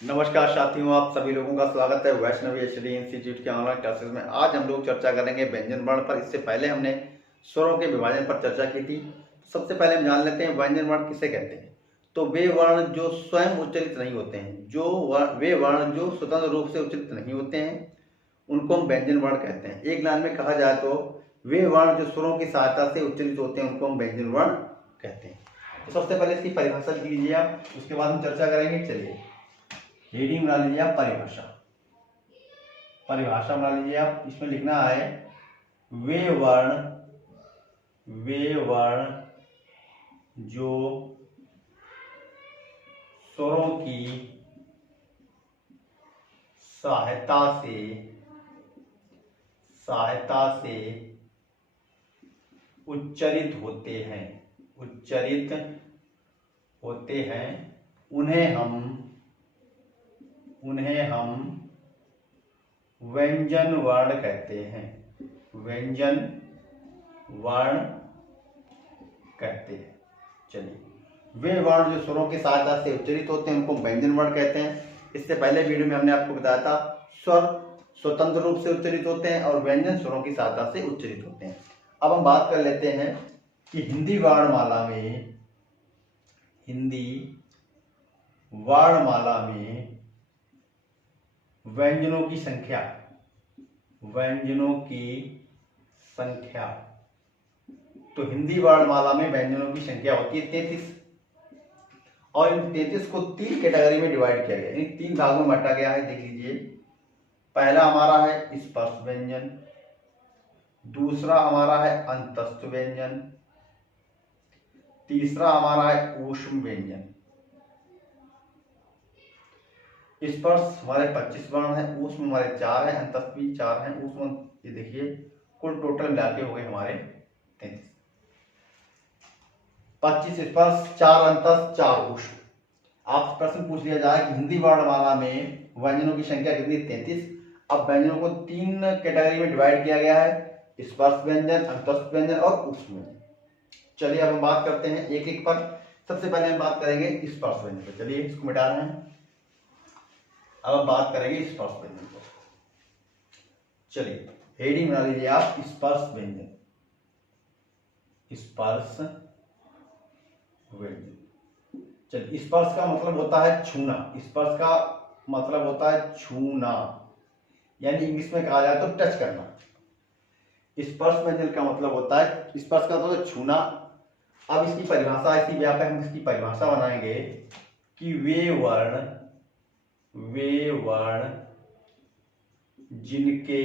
नमस्कार साथियों, आप सभी लोगों का स्वागत है वैष्णवी एचडी इंस्टीट्यूट के ऑनलाइन क्लासेस में। आज हम लोग चर्चा करेंगे व्यंजन वर्ण पर। इससे पहले हमने स्वरों के विभाजन पर चर्चा की थी। सबसे पहले हम जान लेते हैं व्यंजन वर्ण किसे कहते हैं। तो वे वर्ण जो स्वयं उच्चारित नहीं होते हैं, वे वर्ण जो स्वतंत्र रूप से उच्चारित नहीं होते हैं, उनको हम व्यंजन वर्ण कहते हैं। एक लाइन में कहा जाए तो वे वर्ण जो स्वरों की सहायता से उच्चारित होते हैं, उनको हम व्यंजन वर्ण कहते हैं। तो सबसे पहले इसकी परिभाषा लिख लीजिए आप, उसके बाद हम चर्चा करेंगे। चलिए हेडिंग बना लीजिए आप, परिभाषा। परिभाषा बना लीजिए आप। इसमें लिखना है वे वर्ण जो स्वरों की सहायता से उच्चारित होते हैं, उन्हें हम व्यंजन वर्ण कहते हैं। व्यंजन वर्ण कहते हैं। चलिए, वे वर्ण जो स्वरों की सहायता से उच्चारित होते हैं, उनको व्यंजन वर्ण कहते हैं। इससे पहले वीडियो में हमने आपको बताया था स्वर स्वतंत्र रूप से उच्चारित होते हैं और व्यंजन स्वरों की सहायता से उच्चारित होते हैं। अब हम बात कर लेते हैं कि हिंदी वर्णमाला में व्यंजनों की संख्या। तो हिंदी वर्णमाला में व्यंजनों की संख्या होती है 33, और इन 33 को 3 कैटेगरी में डिवाइड किया गया, इन 3 भागों में बांटा गया है। देख लीजिए, पहला हमारा है स्पर्श व्यंजन, दूसरा हमारा है अंतस्थ व्यंजन, तीसरा हमारा है ऊष्म व्यंजन। स्पर्श हमारे 25 वर्ण है, ऊष्म हमारे 4 है, अंतस्थ भी 4 है, ऊष्म ये देखिए कुल टोटल मिला के हो गए हमारे 33। 25 स्पर्श, 4 अंतस्थ, 4 ऊष्म। आप प्रश्न पूछ लिया जाए कि हिंदी वर्णमाला में व्यंजनों की संख्या कितनी? 33। अब व्यंजनों को 3 कैटेगरी में डिवाइड किया गया है, स्पर्श व्यंजन, अंतस्थ व्यंजन और ऊष्म व्यंजन। चलिए अब हम बात करते हैं एक एक पर। सबसे पहले हम बात करेंगे स्पर्श व्यंजन पर। चलिए इसको मिटा रहे हैं। अब हम बात करेंगे स्पर्श व्यंजन पर। चलिए हेडिंग बना लीजिए आप, स्पर्श व्यंजन। स्पर्श व्यंजन। चलिए, स्पर्श का मतलब होता है छूना। स्पर्श का मतलब होता है छूना, यानी इंग्लिश में कहा जाए तो टच करना। स्पर्श व्यंजन का मतलब होता है, स्पर्श का मतलब छूना। अब इसकी परिभाषा इसी व्यापक हम इसकी परिभाषा बनाएंगे कि वे वर्ण जिनके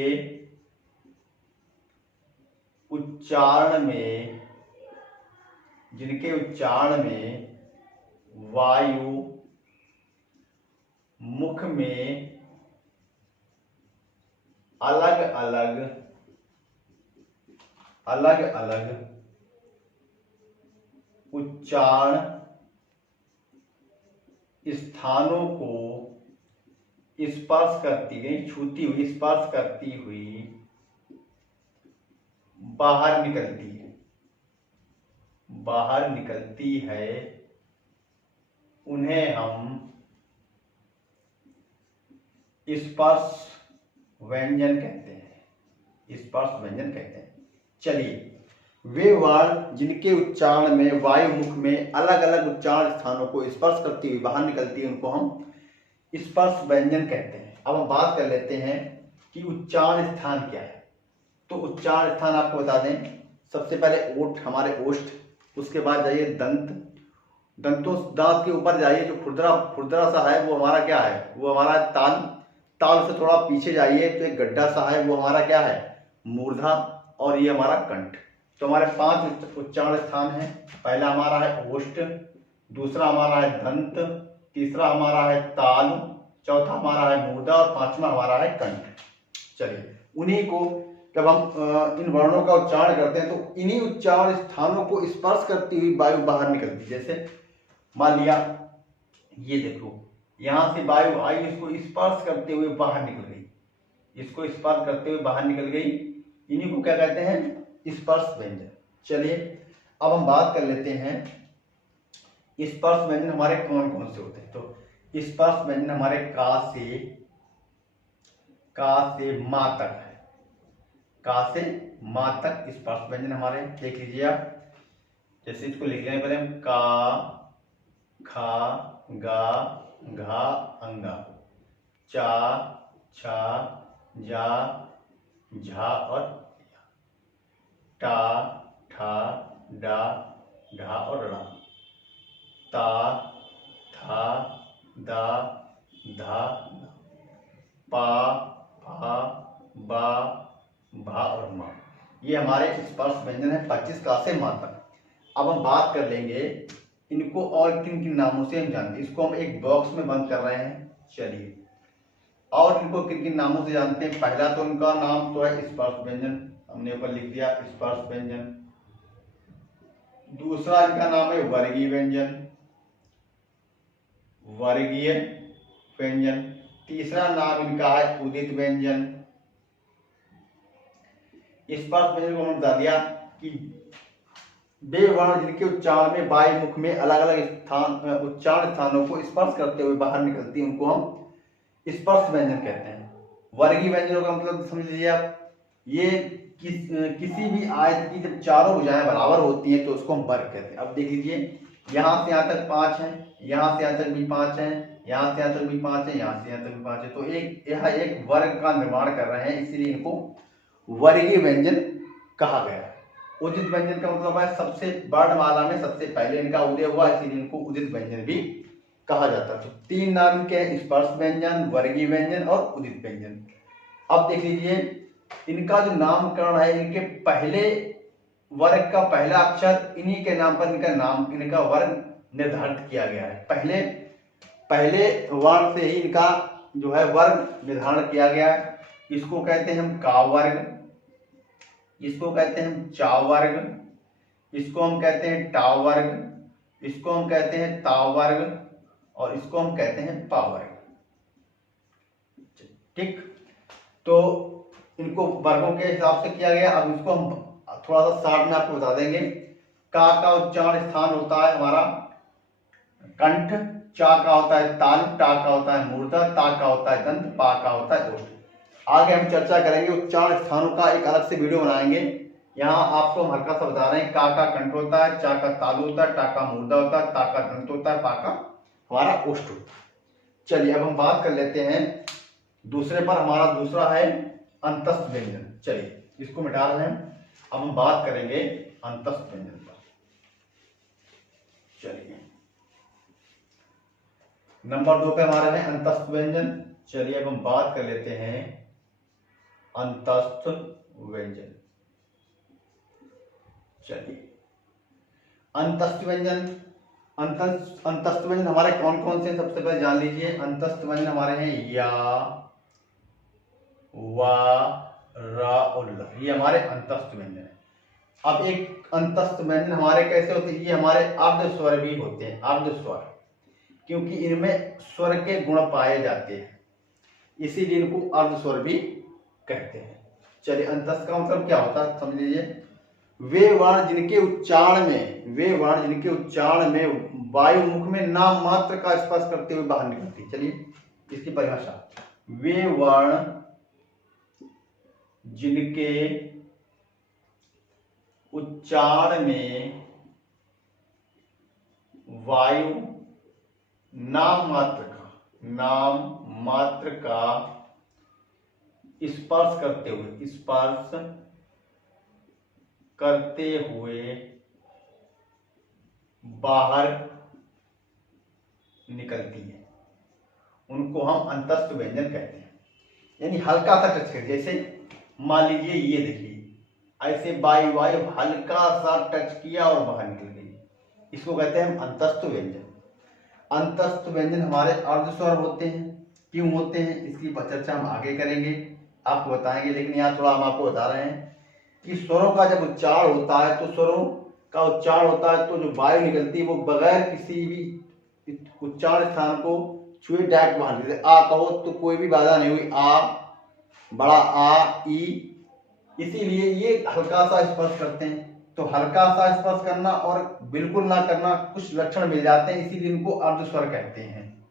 उच्चारण में वायु मुख में अलग अलग उच्चारण स्थानों को स्पर्श करती हुई बाहर निकलती है, उन्हें हम स्पर्श व्यंजन कहते हैं। चलिए, वे वर्ण जिनके उच्चारण में वायु मुख में अलग अलग उच्चारण स्थानों को स्पर्श करती हुई बाहर निकलती है, उनको हम स्पर्श व्यंजन कहते हैं। अब हम बात कर लेते हैं कि उच्चारण स्थान क्या है। तो उच्चारण स्थान आपको बता दें, सबसे पहले ओठ, हमारे ओष्ठ, उसके बाद जाइए दांत के ऊपर जाइए, जो खुरदरा सा है वो हमारा क्या है? वो हमारा ताल से थोड़ा पीछे जाइए तो एक गड्ढा सा है, वो हमारा क्या है? मूर्धा। और ये हमारा कंठ। तो हमारे 5 उच्चारण स्थान है। पहला हमारा है ओष्ठ, दूसरा हमारा है दंत, तीसरा हमारा है ताल, चौथा हमारा है मूर्धा और 5वां हमारा है कंठ। चलिए, उन्हीं को जब हम इन वर्णों का उच्चारण करते हैं तो इन्हीं उच्चारण स्थानों को स्पर्श करती हुई वायु बाहर निकलती है। जैसे मान लिया, ये देखो, यहां से वायु आई, इसको स्पर्श करते हुए बाहर निकल गई, इन्हीं को क्या कहते हैं? स्पर्श व्यंजन। चलिए अब हम बात कर लेते हैं स्पर्श व्यंजन हमारे कौन कौन से होते हैं। तो स्पर्श व्यंजन हमारे का से मा तक है। का से मा तक स्पर्श व्यंजन हमारे, देख लीजिए आप। जैसे इसको लिख लें पहले हम, का, खा, गा, घा, अंगा, चा, छा, जा, झा और टा, ठा, डा, ढा और ड़ा, ता, था, दा, धा, पा, फा, बा, भा और मा। ये हमारे स्पर्श व्यंजन है 25 का से मा तक। अब हम बात कर लेंगे इनको और किन किन नामों से हम जानते हैं। इसको हम एक बॉक्स में बंद कर रहे हैं। चलिए, और इनको किन किन नामों से जानते हैं। पहला तो उनका नाम तो है स्पर्श व्यंजन, हमने ऊपर लिख दिया स्पर्श व्यंजन। दूसरा इनका नाम है वर्गीय व्यंजन, वर्गीय व्यंजन। तीसरा नाम इनका है उदित व्यंजन। स्पर्श व्यंजन को हमने बता दिया कि वे वर्ण जिनके उच्चारण में वायु मुख में अलग अलग स्थान उच्चारण स्थानों को स्पर्श करते हुए बाहर निकलती है, उनको हम स्पर्श व्यंजन कहते हैं। वर्गीय व्यंजनों का मतलब समझ लीजिए आप, ये किसी भी आयत की जब चारों भुजाएं बराबर होती हैं तो उसको हम वर्ग कहते हैं। अब देख लीजिए, यहाँ से यहाँ तक 5 है, यहाँ से यहाँ तक भी 5 है, यहाँ से यहाँ तक भी 5 है, यहाँ से यहाँ तक भी 5 है, तो यह एक वर्ग का निर्माण कर रहे हैं, इसीलिए इनको वर्गीय व्यंजन कहा गया है। उदित व्यंजन का मतलब है सबसे वर्णमाला में सबसे पहले इनका उदय हुआ, इसीलिए इनको उदित व्यंजन भी कहा जाता है। तो 3 नाम के स्पर्श व्यंजन, वर्गीय व्यंजन और उदित व्यंजन। अब देख लीजिए, इनका जो नामकरण है, इनके पहले वर्ग का पहला अक्षर इन्हीं के नाम पर इनका वर्ग निर्धारित किया गया है। पहले वर्ण से ही इनका जो है वर्ग निर्धारण किया गया है। इसको कहते हैं हम का वर्ग, इसको कहते हैं हम चा वर्ग, इसको हम कहते हैं टा वर्ग, इसको हम कहते हैं ता वर्ग और इसको हम कहते हैं पा वर्ग। ठीक, तो इनको वर्गों के हिसाब से किया गया। अब इसको हम थोड़ा सा शॉर्ट में आपको बता देंगे। का उच्चारण स्थान होता है हमारा कंठ, चा का होता है तालु, टा का होता है मूर्धा, ता का होता है दंत, पा का होता है ओष्ठ। आगे हम चर्चा करेंगे उच्चारण स्थानों का, एक अलग से वीडियो बनाएंगे। यहाँ आपको हम हल्का सा बता रहे हैं, का कंठ होता है, चा का तालु होता है, टा का मूर्धा होता है, ता का दंत होता है, पा का हमारा ओष्ठ होता है। चलिए, अब हम बात कर लेते हैं दूसरे पर। हमारा दूसरा है अंतस्थ व्यंजन। चलिए, इसको मिटा रहे हैं, अब हम बात करेंगे अंतस्थ व्यंजन पर। चलिए, नंबर 2 पे हमारे हैं अंतस्थ व्यंजन। चलिए, अब हम बात कर लेते हैं अंतस्थ व्यंजन। चलिए, अंतस्थ व्यंजन हमारे कौन कौन से, सबसे पहले जान लीजिए। अंतस्थ व्यंजन हमारे हैं या, वा, रा और ला, ये हमारे अंतस्थ व्यंजन है। अब एक अंतस्थ व्यंजन हमारे कैसे होते हैं, ये हमारे अर्ध स्वर भी होते हैं, अर्ध स्वर, क्योंकि इनमें स्वर के गुण पाए जाते हैं, इसीलिए इनको अर्ध स्वर भी कहते हैं। चलिए, अंतस्थ का मतलब क्या होता है समझ लीजिए। वे वर्ण जिनके उच्चारण में वायु मुख में नाम मात्र का स्पर्श करते हुए बाहर निकलती है। चलिए, इसकी परिभाषा, वे वर्ण जिनके उच्चारण में वायु नाम मात्र का स्पर्श करते हुए बाहर निकलती है, उनको हम अंतस्थ व्यंजन कहते हैं। यानी हल्का सा टच कर, जैसे मान लीजिए ये देखिए, ऐसे वायु हल्का सा टच किया और बाहर निकल गई, इसको कहते हैं हम अंतस्थ व्यंजन। अंतस्थ व्यंजन हमारे अर्धस्वर होते हैं। क्यों होते हैं, इसकी चर्चा हम आगे करेंगे, आपको बताएंगे। लेकिन यहाँ थोड़ा हम आपको बता रहे हैं कि स्वरों का जब उच्चारण होता है, तो स्वरों का उच्चारण होता है तो जो वायु निकलती है वो बगैर किसी भी उच्चारण स्थान को छुए डायरेक्ट बाहर निकलती है। आ कहो तो कोई भी बाधा नहीं हुई, आ, बड़ा आ, ई, इसीलिए ये हल्का सा स्पर्श करते हैं। तो हल्का सा स्पर्श करना और बिल्कुल ना करना कुछ लक्षण मिल जाते हैं, इसीलिए इनको अर्धस्वर कहते हैं।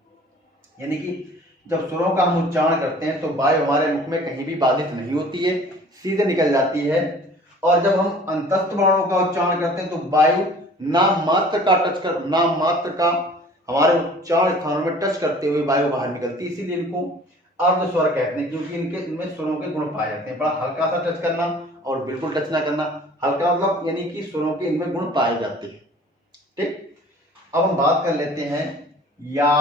यानी कि जब स्वरों का हम उच्चारण करते हैं तो वायु हमारे मुख में कहीं भी बाधित नहीं होती है, सीधे निकल जाती है। और जब हम अंतस्थ वर्णों का उच्चारण करते हैं तो वायु नाम मात्र का हमारे उच्चारण स्थानों में टच करते हुए वायु बाहर निकलती है, इसीलिए इनको अर्ध स्वर कहते हैं, क्योंकि इनमें स्वरों के गुण पाए जाते हैं। बड़ा हल्का सा टच करना और बिल्कुल टच ना करना। हल्का मतलब यानी कि स्वरों के इनमें गुण पाए जाते हैं। ठीक, अब हम बात कर लेते हैं या,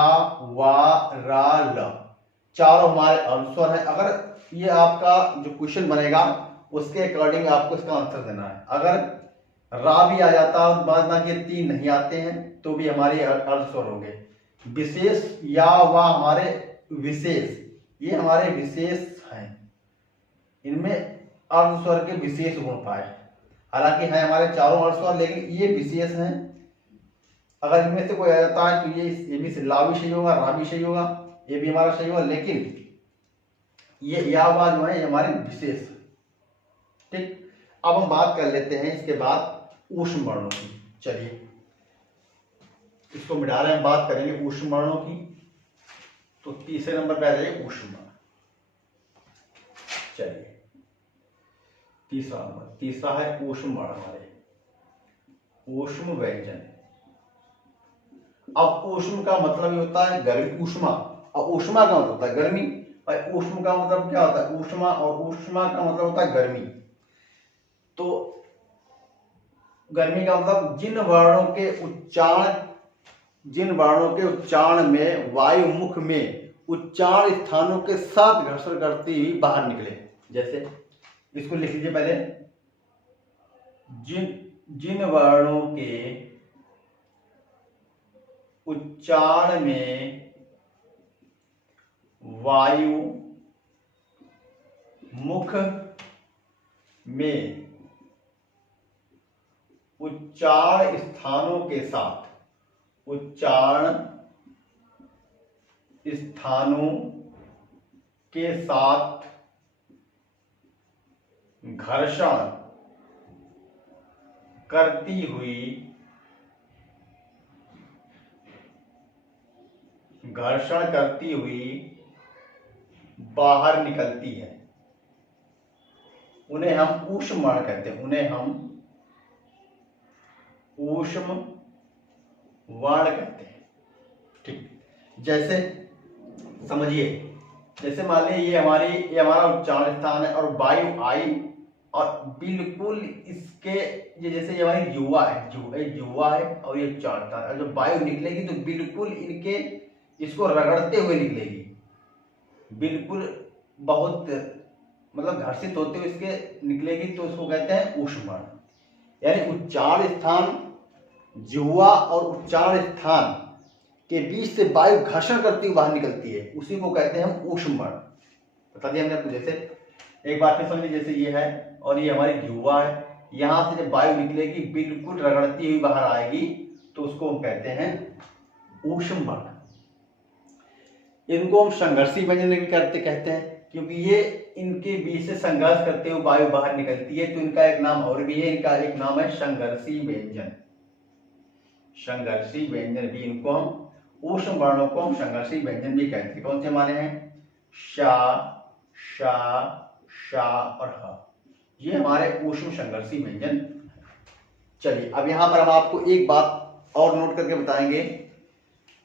वा, रा, ल, चारों हमारे अर्ध स्वर है। अगर ये आपका जो क्वेश्चन बनेगा उसके अकॉर्डिंग आपको इसका आंसर देना है। अगर रा भी आ जाता है, बाद बाकी 3 नहीं आते हैं, तो भी हमारे अर्ध स्वर होंगे। विशेष या, वा हमारे विशेष, ये हमारे विशेष हैं, इनमें अर्ध स्वर के विशेष गुण पाए। हालांकि है हमारे चारों अर्ध स्वर, लेकिन ये विशेष हैं। अगर इनमें से कोई आ जाता है तो ये भी ला भी सही होगा, रा भी सही होगा, ये भी हमारा सही होगा, लेकिन ये या वा जो है हमारे विशेष। ठीक, अब हम बात कर लेते हैं इसके बाद ऊष्म वर्णों की। चलिए इसको मिटा रहे हैं, बात करेंगे ऊष्म वर्णों की। तो तीसरे नंबर पे आ जाइए ऊष्म वर्ण। चलिए तीसरा नंबर, तीसरा है ऊष्म वर्ण हमारे, ऊष्म व्यंजन। अब ऊष्म का मतलब ये होता है गर्मी, ऊष्मा, और ऊष्मा का मतलब होता है गर्मी। और ऊष्म का मतलब क्या होता है, ऊष्मा, और ऊष्मा का मतलब होता है गर्मी। तो गर्मी का मतलब जिन वर्णों के उच्चारण में वायु मुख में उच्चारण स्थानों के साथ घर्षण करती हुई बाहर निकले। जैसे इसको लिख लीजिए पहले, जिन वर्णों के उच्चारण में वायु मुख में उच्चारण स्थानों के साथ घर्षण करती हुई बाहर निकलती है, उन्हें हम ऊष्म वर्ण कहते हैं। उन्हें हम ऊष्म वर्ण कहते हैं। ठीक, जैसे समझिए, जैसे मान लीजिए ये हमारा उच्चारण स्थान है, और वायु आई और बिल्कुल इसके ये जैसे ये हमारी युवा है और ये उच्चारण स्थान है। जब वायु निकलेगी तो बिल्कुल इसको रगड़ते हुए निकलेगी, बिल्कुल बहुत मतलब घर्षित होते हुए इसके निकलेगी, तो उसको कहते हैं ऊष्म वर्ण। यानी उच्चारण स्थान, जिह्वा और उच्चारण स्थान के बीच से वायु घर्षण करती हुई बाहर निकलती है, उसी को कहते हैं हम ऊष्म वर्ण। बता दिया हमने आपको। जैसे एक बार फिर समझिए, जैसे ये है और ये हमारी जिह्वा है, यहां से जब वायु निकलेगी बिल्कुल रगड़ती हुई बाहर आएगी, तो उसको हम कहते हैं ऊष्म वर्ण। इनको हम संघर्षी व्यंजन भी कहते हैं, क्योंकि ये इनके बीच से संघर्ष करते हुए वायु बाहर निकलती है, तो इनका एक नाम और भी है, इनका एक नाम है संघर्षी व्यंजन। संघर्षी व्यंजन भी, इनको हम ऊष्म वर्णों को हम संघर्षी व्यंजन भी कहते हैं। कौन से माने हैं, शा, शा, शा और ह, ये हमारे ऊष्म संघर्षी व्यंजन। चलिए अब यहां पर हम आपको एक बात और नोट करके बताएंगे।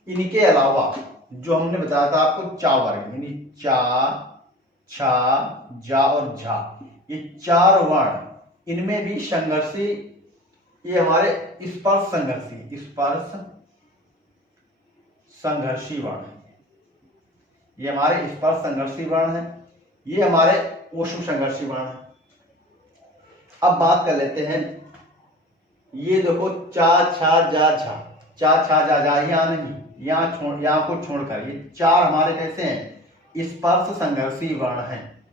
इनके अलावा जो हमने बताया था आपको चा वर्ग, यानी चा, छा, जा और झा, ये 4 वर्ण, इनमें भी संघर्षी, ये हमारे स्पर्श संघर्षी वर्ण है। ये हमारे स्पर्श संघर्षी वर्ण है, ये हमारे ऊष्म संघर्षी वर्ण है। अब बात कर लेते हैं, ये देखो चा, छा, जा, झा, चा, छा, जा, झा, यहाँ नहीं, यहाँ को छोड़कर ये 4 हमारे कैसे हैं, स्पर्श संघर्षी वर्ण हैं।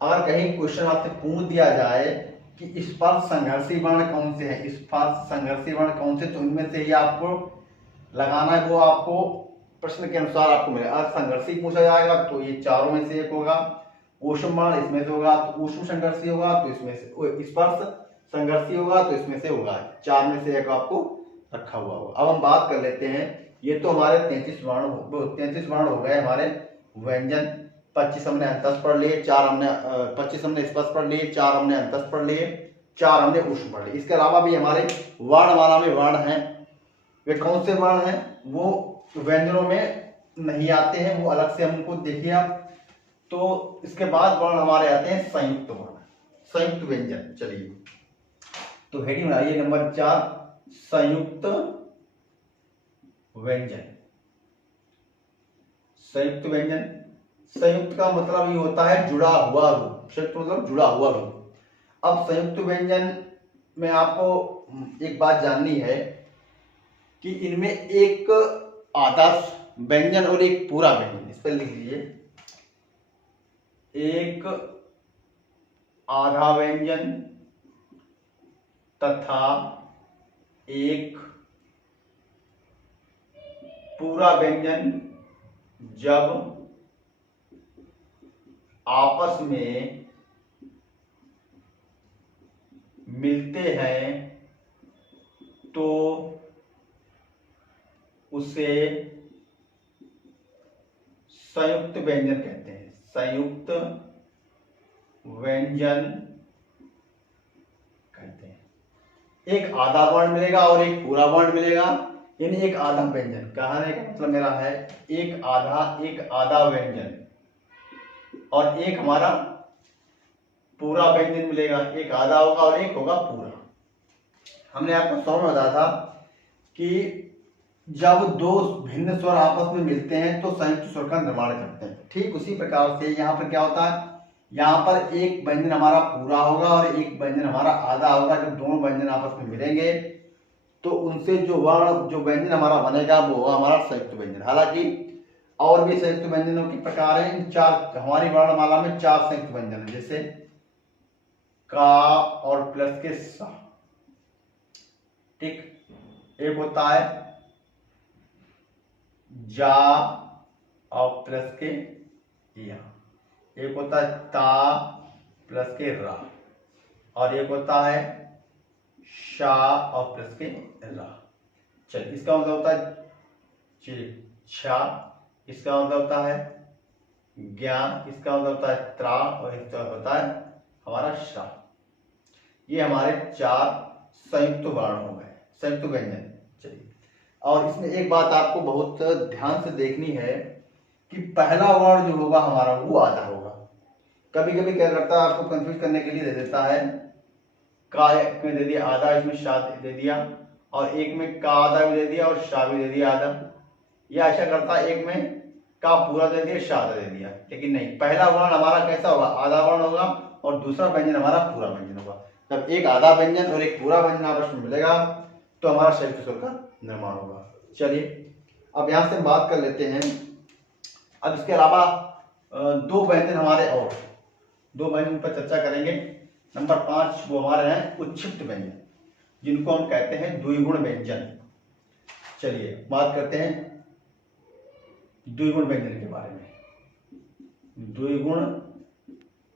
अगर कहीं क्वेश्चन आपसे पूछ दिया जाए कि स्पर्श संघर्षी वर्ण कौन से हैं, स्पर्श संघर्षी वर्ण कौन से, तो इनमें से ही आपको लगाना है, वो आपको प्रश्न के अनुसार आपको मिलेगा। अगर संघर्षी पूछा जाएगा तो ये चारों में से एक होगा, ऊष्म वर्ण इसमें से होगा तो ऊष्म संघर्षी होगा, तो इसमें से स्पर्श संघर्षी होगा तो इसमें से होगा, 4 में से एक आपको रखा हुआ होगा। अब हम बात कर लेते हैं ये तो हमारे 33 वर्ण हो गए हमारे व्यंजन। 25 हमने अंतस्थ पढ़ लिए, 4 हमने 25 हमने स्पर्श पढ़ लिए, 4 हमने अंतस्थ पढ़ लिए, 4 हमने ऊष्म पढ़ लिए। इसके अलावा भी हमारे वर्णमाला में वर्ण हैं। वे कौन से वर्ण हैं? वो व्यंजनों में नहीं आते हैं, वो अलग से हमको देखिए आप। तो इसके बाद वर्ण हमारे आते हैं संयुक्त वर्ण, संयुक्त व्यंजन। चलिए तो हेडिंग बनाइए नंबर 4, संयुक्त व्यंजन। संयुक्त व्यंजन, संयुक्त का मतलब ये होता है जुड़ा हुआ रूप, संयुक्त मतलब जुड़ा हुआ रूप। अब संयुक्त व्यंजन में आपको एक बात जाननी है कि इनमें एक आधा व्यंजन और एक पूरा व्यंजन, इस पर लिख लीजिए, एक आधा व्यंजन तथा एक पूरा व्यंजन जब आपस में मिलते हैं तो उसे संयुक्त व्यंजन कहते हैं। संयुक्त व्यंजन कहते हैं। एक आधा वर्ण मिलेगा और एक पूरा वर्ण मिलेगा, यानी एक आधा व्यंजन। कहने का मतलब मेरा है एक आधा व्यंजन और एक हमारा पूरा व्यंजन मिलेगा। एक आधा होगा और एक होगा पूरा। हमने आपको स्वर में बताया था कि जब दो भिन्न स्वर आपस में मिलते हैं तो संयुक्त स्वर का निर्माण करते हैं। ठीक उसी प्रकार से यहाँ पर क्या होता है, यहाँ पर एक व्यंजन हमारा पूरा होगा और एक व्यंजन हमारा आधा होगा। जब दोनों व्यंजन आपस में मिलेंगे तो उनसे जो व्यंजन हमारा बनेगा वो होगा हमारा संयुक्त व्यंजन। हालांकि और भी संयुक्त व्यंजनों के प्रकार हैं। इन 4 हमारी वर्णमाला में 4 संयुक्त व्यंजन है, जैसे का और प्लस के सा। ठीक, एक होता है जा और प्लस के या, एक होता है ता प्लस के रा, और एक होता है शा और प्लस के रा। चलिए इसका मतलब होता है छा, इसका मतलब होता है ज्ञान, इसका मतलब होता है त्रा, और इसका होता है हमारा शा। ये हमारे 4 संयुक्त वर्ण हो गए, संयुक्त व्यंजन। चलिए, और इसमें एक बात आपको बहुत ध्यान से देखनी है कि पहला वर्ण जो होगा हमारा वो आधा होगा। कभी कभी क्या करता है, आपको कंफ्यूज करने के लिए दे देता है का में दे दिया आधा, इसमें शा दे दिया, और एक में का आधा भी दे दिया और शा भी दे दिया आधा। या ऐसा करता है एक में का पूरा दे दिया, शा आधा दे दिया। लेकिन नहीं, पहला वर्ण हमारा कैसा होगा, आधा वर्ण होगा, और दूसरा व्यंजन हमारा पूरा व्यंजन होगा। जब एक आधा व्यंजन और एक पूरा व्यंजन आपस में मिलेगा तो हमारा संयुक्त स्वर का निर्माण होगा। चलिए अब यहां से हम बात कर लेते हैं। अब इसके अलावा 2 व्यंजन हमारे और 2 व्यंजन पर चर्चा करेंगे। नंबर 5 वो हमारे हैं उच्छिष्ट व्यंजन, जिनको हम कहते हैं द्विगुण व्यंजन। चलिए बात करते हैं द्विगुण व्यंजन के बारे में। द्विगुण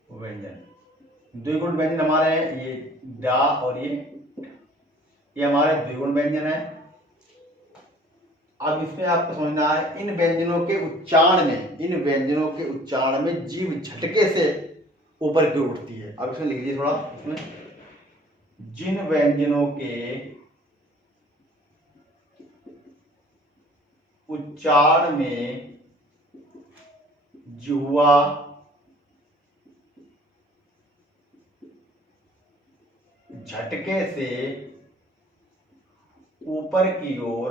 व्यंजन, द्विगुण व्यंजन हमारे हैं ये डा और ये हमारे द्विगुण व्यंजन है। अब इसमें आपको समझना है इन व्यंजनों के उच्चारण में जीभ झटके से ऊपर की ओर उठती है। अब इसमें लिख लीजिए थोड़ा, इसमें जिन व्यंजनों के उच्चारण में जिह्वा झटके से ऊपर की ओर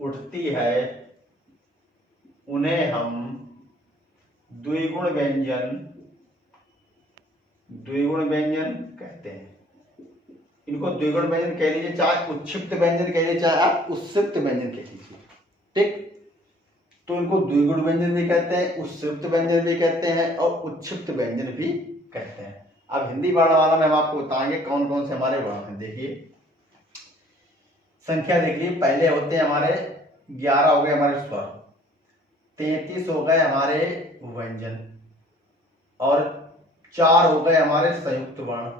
उठती है उन्हें हम द्विगुण व्यंजन कहते हैं। इनको द्विगुण व्यंजन कह लीजिए, चाहे उच्छिष्ट व्यंजन कह लीजिए, चाहे आप उत्सिष्ट व्यंजन कह लीजिए। ठीक, तो इनको द्विगुण व्यंजन भी कहते हैं, उत्सिष्ट व्यंजन भी कहते हैं और उच्छिष्ट व्यंजन भी कहते हैं। अब हिंदी वर्णमाला में हम आपको बताएंगे कौन कौन से हमारे वर्ण हैं। देखिए संख्या देख लीजिए, पहले होते हैं हमारे 11 हो गए हमारे स्वर, 33 हो गए हमारे व्यंजन, और 4 हो गए हमारे संयुक्त वर्ण,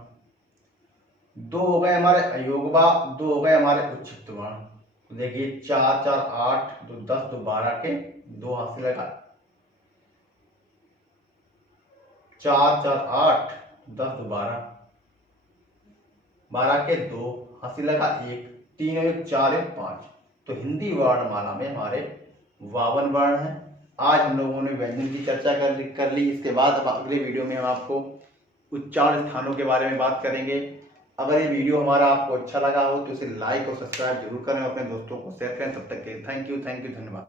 2 हो गए हमारे अयोगवा, 2 हो गए हमारे उच्छिष्ट वर्ण। तो देखिए 4 4 8 2 10 2 12 के 2 हाथ से लगा, 4 4 8 10 2 12, 12 के 2 हाथ से लगा 1, 3 और 1 4 1 5। तो हिंदी वर्णमाला में हमारे 52 वर्ण हैं। आज हम लोगों ने व्यंजन की चर्चा कर ली। इसके बाद अब अगले वीडियो में हम आपको उच्चारण स्थानों के बारे में बात करेंगे। अगर ये वीडियो हमारा आपको अच्छा लगा हो तो इसे लाइक और सब्सक्राइब जरूर करें और अपने दोस्तों को शेयर करें। तब तक के थैंक यू धन्यवाद।